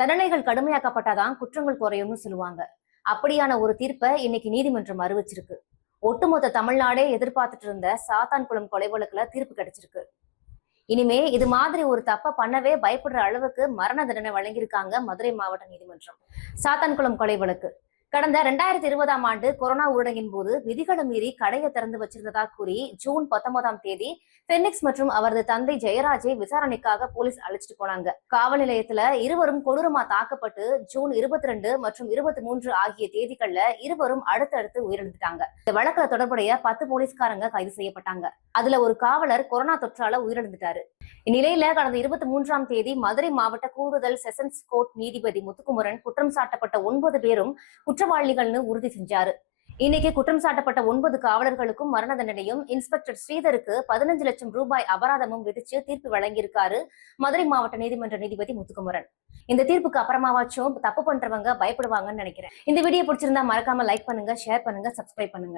தண்டனைகள் கடுமையாக்கப்பட்டாதான் குற்றங்கள் குறையும்னு சொல்லுவாங்க. அப்படியான ஒரு தீர்ப்பை இன்னைக்கு நீதிமன்றம் அறிவிச்சிருக்கு. ஒட்டுமொத்த தமிழ்நாடே எதிர்பார்த்துட்டு இருந்த சாத்தான்குளம் கொலை வழக்குல தீர்ப்பு கிடைச்சிருக்கு. இனிமே இது மாதிரி ஒரு தப்ப பண்ணவே பயப்படுற அளவுக்கு மரண தண்டனை வழங்கியிருக்காங்க மதுரை மாவட்ட நீதிமன்றம். சாத்தான்குளம் கொலை வழக்கு கடந்த 2020ஆம் ஆண்டு கொரோனா ஊரடங்கின் போது விதிகளை மீறி கடையை திறந்து வச்சிருந்ததா கூறி ஜூன் 19ஆம் தேதி பெனிக்ஸ் மற்றும் அவரது தந்தை ஜெயராஜை விசாரணைக்காக போலீஸ் அழைச்சிட்டு போனாங்க. காவல் நிலையத்துல இருவரும் கொடூரமா தாக்கப்பட்டு ஜூன் 22 மற்றும் 23 ஆகிய தேதிகள்ல இருவரும் அடுத்தடுத்து உயிரிழந்துட்டாங்க. இந்த வழக்குல தொடர்புடைய 10 போலீஸ்காரங்க கைது செய்யப்பட்டாங்க. அதுல ஒரு காவலர் கொரோனா தொற்றால உயிரிழந்துட்டாரு. இந்நிலையில கடந்த 23ஆம் தேதி மதுரை மாவட்ட கூடுதல் செஷன்ஸ் கோர்ட் நீதிபதி முத்துக்குமரன் குற்றம் சாட்டப்பட்ட 9 பேரும் குற்றவாளிகள்னு உறுதி செஞ்சாரு. இன்னைக்கு குற்றம் சாட்டப்பட்ட 9 காவலர்களுக்கும் மரண தண்டனையும் இன்ஸ்பெக்டர் ஸ்ரீதருக்கு 15 லட்சம் ரூபாய் அபராதமும் விதிச்சு தீர்ப்பு வழங்கியிருக்காரு மதுரை மாவட்ட நீதிமன்ற நீதிபதி முத்துக்குமரன். இந்த தீர்ப்புக்கு அப்புறமாவாச்சும் தப்பு பண்றவங்க பயப்படுவாங்கன்னு நினைக்கிறேன். இந்த வீடியோ பிடிச்சிருந்தா மறக்காம லைக் பண்ணுங்க, ஷேர் பண்ணுங்க, சப்ஸ்கிரைப் பண்ணுங்க.